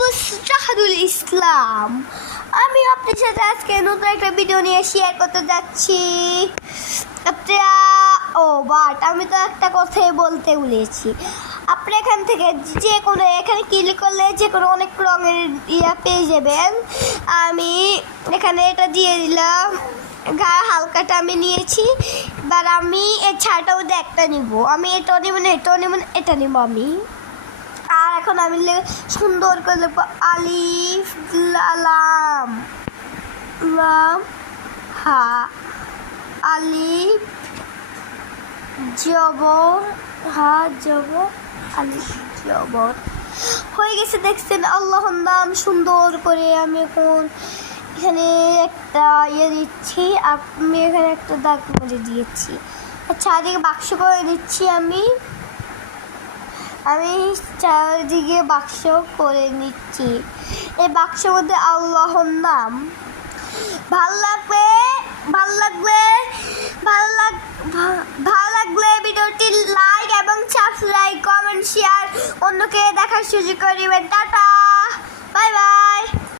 মুস্তাহাদুল ইসলাম। আমি আপনার সাথে আজকে নতুন একটা ভিডিও নিয়ে শেয়ার করতে যাচ্ছি। আমি তো একটা কথাই বলতে ভুলেছি। আপনি এখান থেকে যে কোনো এখানে ক্লিক করলে যে কোনো অনেক রঙের পেয়ে যাবেন। আমি এখানে এটা দিয়ে দিলাম, গায়ে হালকাটা আমি নিয়েছি। এবার আমি এই ছাড়টাও একটা নিব, আমি এটাও নিব না, এটাও নিব না, এটা নিব আমি। আর এখন আমি সুন্দর করে লিখবো আলিফ লাম লাম হা, আলিফ জবর হা জবর আলিফ জবর। হয়ে গেছে দেখছেন, আল্লাহর নাম সুন্দর করে। আমি এখন এখানে একটা দিচ্ছি, আমি এখানে একটা দাগ মেরে দিয়েছি। চারিদিকে বাক্স করে দিচ্ছি আমি চারিদিকে বাক্স করে নিচ্ছি। এই বাক্সের মধ্যে আল্লাহর নাম। ভালো লাগলে ভিডিওটি লাইক এবং সাবস্ক্রাইব, কমেন্ট, শেয়ার অন্যকে দেখার সুযোগ করে দিবেন। Tata, bye bye.